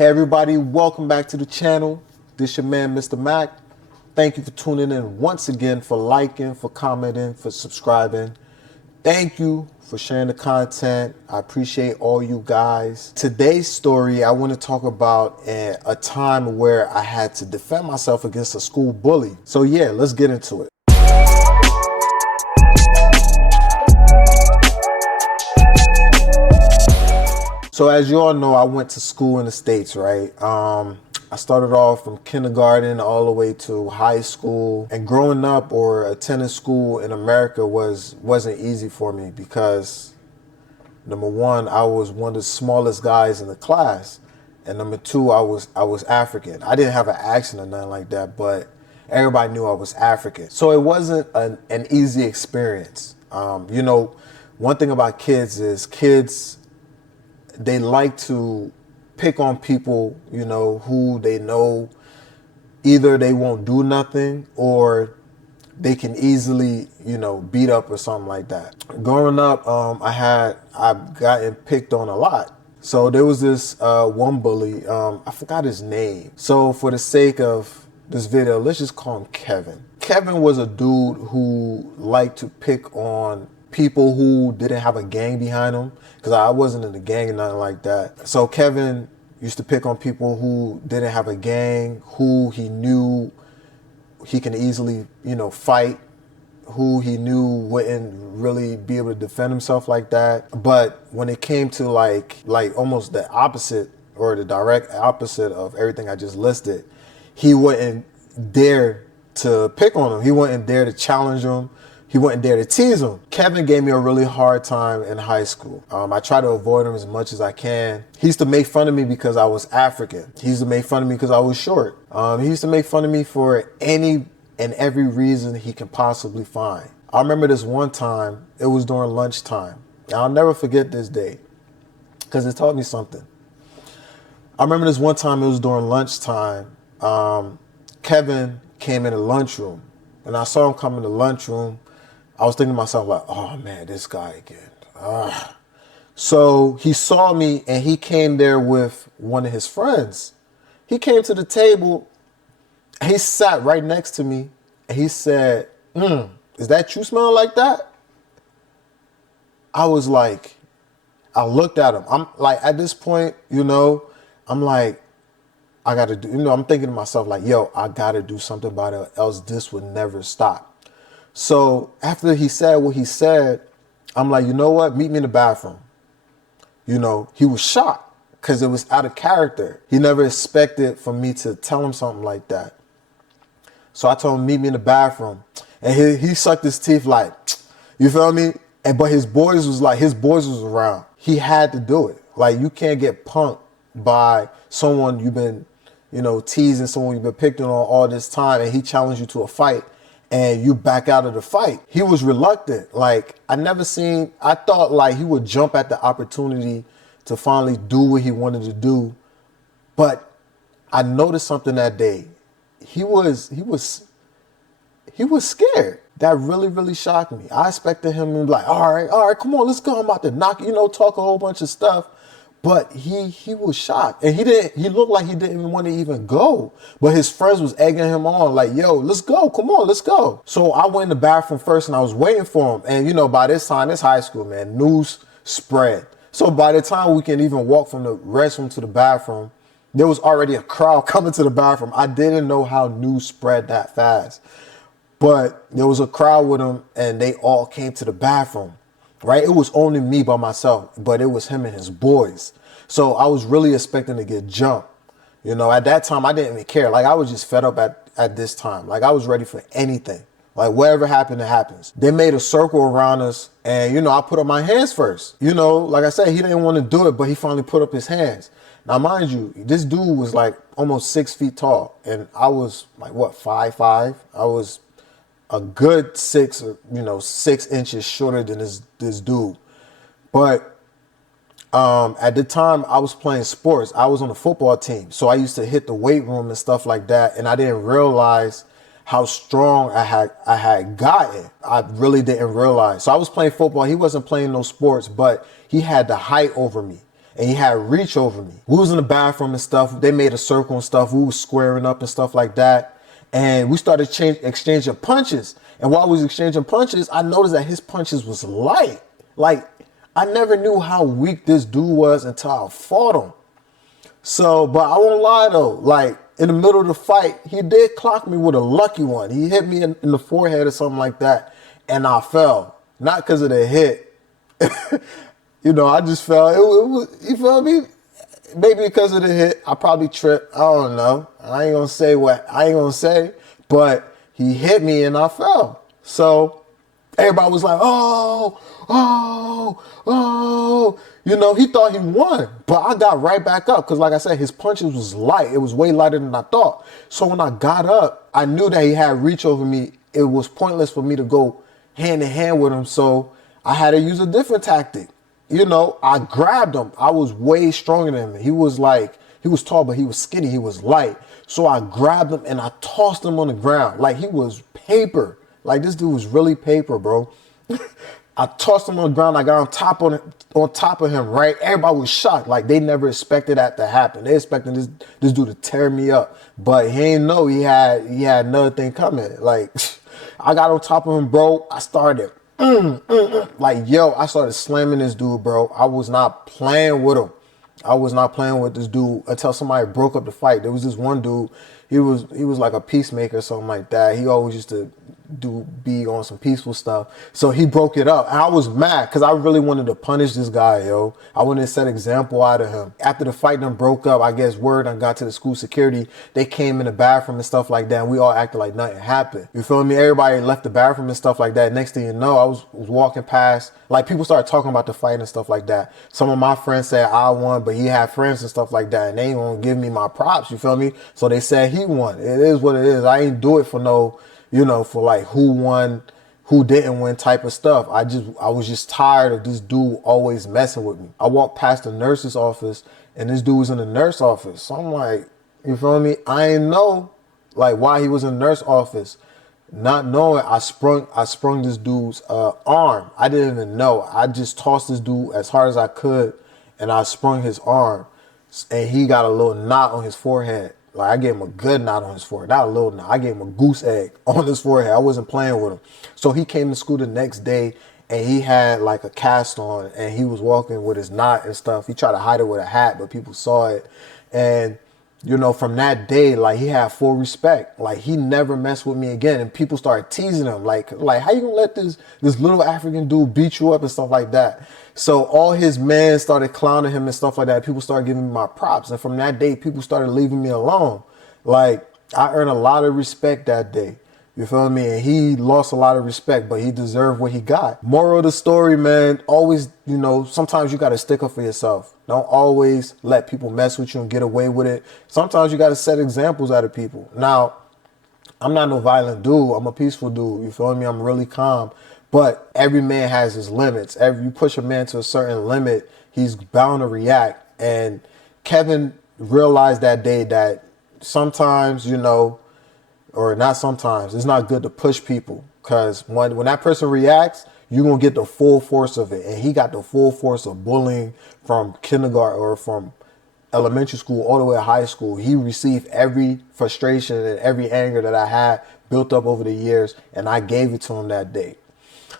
Hey everybody, welcome back to the channel. This your man, Mr. Mac. Thank you for tuning in once again, for liking, for commenting, for subscribing. Thank you for sharing the content. I appreciate all you guys. Today's story, I want to talk about a time where I had to defend myself against a school bully. So yeah, let's get into it. So as you all know, I went to school in the States, right? I started off from kindergarten all the way to high school, and growing up or attending school in America wasn't easy for me because number one, I was one of the smallest guys in the class, and number two, I was African. I didn't have an accent or nothing like that, but everybody knew I was African. So it wasn't an easy experience. One thing about kids is they like to pick on people, who they know either they won't do nothing or they can easily, beat up or something like that. Growing up, I've gotten picked on a lot. So there was this one bully, I forgot his name. So for the sake of this video, let's just call him Kevin. Kevin was a dude who liked to pick on people who didn't have a gang behind them, because I wasn't in the gang or nothing like that. So Kevin used to pick on people who didn't have a gang, who he knew he can easily, fight, who he knew wouldn't really be able to defend himself like that. But when it came to like almost the opposite or the direct opposite of everything I just listed, he wouldn't dare to pick on him. He wouldn't dare to challenge him. He wouldn't dare to tease him. Kevin gave me a really hard time in high school. I try to avoid him as much as I can. He used to make fun of me because I was African. He used to make fun of me because I was short. He used to make fun of me for any and every reason he can possibly find. I remember this one time, it was during lunchtime. I'll never forget this day because it taught me something. I remember this one time, it was during lunchtime. Kevin came in the lunchroom and I saw him come in the lunchroom. I was thinking to myself like, oh man, this guy again. So he saw me and he came there with one of his friends. He came to the table, he sat right next to me and he said, is that you smelling like that? I was like, I looked at him. I'm like, at this point, I'm like, I gotta do, I'm thinking to myself like, yo, I gotta do something about it, else this would never stop. So after he said what he said, I'm like, you know what? Meet me in the bathroom. He was shocked because it was out of character. He never expected for me to tell him something like that. So I told him, meet me in the bathroom. And he sucked his teeth like, you feel me? But his boys was around. He had to do it. Like, you can't get punked by someone you've been, teasing, someone you've been picking on all this time, and he challenged you to a fight and you back out of the fight. He was reluctant. Like, I thought like he would jump at the opportunity to finally do what he wanted to do. But I noticed something that day. He was scared. That really, really shocked me. I expected him to be like, all right, come on, let's go. I'm about to knock, talk a whole bunch of stuff. But he was shocked, and he looked like he didn't even want to even go. But his friends was egging him on like, yo, let's go. Come on, let's go. So I went in the bathroom first and I was waiting for him. And by this time, it's high school, man, news spread. So by the time we can even walk from the restroom to the bathroom, there was already a crowd coming to the bathroom. I didn't know how news spread that fast. But there was a crowd with him and they all came to the bathroom. Right? It was only me by myself, but it was him and his boys. So I was really expecting to get jumped. At that time, I didn't even care. Like, I was just fed up at this time. Like, I was ready for anything. Like, whatever happened, it happens. They made a circle around us and, I put up my hands first. Like I said, he didn't want to do it, but he finally put up his hands. Now, mind you, this dude was like almost 6 feet tall and I was like, 5'5"? I was a good 6 inches shorter than this dude. But at the time I was playing sports, I was on the football team. So I used to hit the weight room and stuff like that. And I didn't realize how strong I had gotten. I really didn't realize. So I was playing football. He wasn't playing no sports, but he had the height over me. and he had reach over me. We was in the bathroom and stuff. They made a circle and stuff. We was squaring up and stuff like that. And we started exchanging punches. And while we was exchanging punches, I noticed that his punches was light. Like, I never knew how weak this dude was until I fought him. So, but I won't lie though, like in the middle of the fight, he did clock me with a lucky one. He hit me in the forehead or something like that, and I fell. Not because of the hit. You know, I just fell. It was, you feel me? Maybe because of the hit, I probably tripped. I don't know. I ain't gonna say, but he hit me and I fell. So everybody was like, oh, oh, oh. You know, he thought he won, but I got right back up because, like I said, his punches was light. It was way lighter than I thought. So when I got up, I knew that he had reach over me. It was pointless for me to go hand in hand with him, so I had to use a different tactic. You know, I grabbed him. I was way stronger than him. He was tall, but he was skinny. He was light. So I grabbed him and I tossed him on the ground like he was paper. Like this dude was really paper, bro. I tossed him on the ground. I got on top of him, right? Everybody was shocked. Like they never expected that to happen. They expected this dude to tear me up. But he ain't know he had another thing coming. Like I got on top of him, bro. I started like, yo, I started slamming this dude, bro. I was not playing with him. I was not playing with this dude until somebody broke up the fight. There was this one dude, he was like a peacemaker or something like that. He always used to be on some peaceful stuff. So he broke it up. And I was mad because I really wanted to punish this guy, yo. I wanted to set an example out of him. After the fight done broke up, I guess word done got to the school security. They came in the bathroom and stuff like that, and we all acted like nothing happened. You feel me? Everybody left the bathroom and stuff like that. Next thing you know, I was walking past, like people started talking about the fight and stuff like that. Some of my friends said I won, but he had friends and stuff like that, and they ain't gonna give me my props, you feel me? So they said he won. It is what it is. I ain't do it for no, you know, for like who won, who didn't win type of stuff. I was just tired of this dude always messing with me. I walked past the nurse's office and this dude was in the nurse office. So I'm like, you feel me? I ain't know like why he was in the nurse office. Not knowing, I sprung this dude's arm. I didn't even know. I just tossed this dude as hard as I could and I sprung his arm and he got a little knot on his forehead. Like I gave him a good knot on his forehead, not a little knot. I gave him a goose egg on his forehead. I wasn't playing with him. So he came to school the next day and he had like a cast on and he was walking with his knot and stuff. He tried to hide it with a hat, but people saw it. And you know, from that day, like he had full respect. Like he never messed with me again. And people started teasing him. Like how you gonna let this little African dude beat you up and stuff like that? So all his men started clowning him and stuff like that. People started giving me my props. And from that day, people started leaving me alone. Like I earned a lot of respect that day. You feel me? And he lost a lot of respect, but he deserved what he got. Moral of the story, man, always, you know, sometimes you got to stick up for yourself. Don't always let people mess with you and get away with it. Sometimes you got to set examples out of people. Now, I'm not no violent dude. I'm a peaceful dude. You feel me? I'm really calm. But every man has his limits. You push a man to a certain limit, he's bound to react. And Kevin realized that day that sometimes, you know, or not sometimes, it's not good to push people because when that person reacts, you're going to get the full force of it. And he got the full force of bullying from kindergarten or from elementary school all the way to high school. He received every frustration and every anger that I had built up over the years, and I gave it to him that day.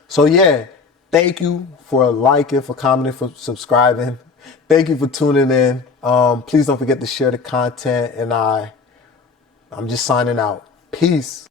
So yeah, thank you for liking, for commenting, for subscribing. Thank you for tuning in. Please don't forget to share the content, and I'm just signing out. Peace.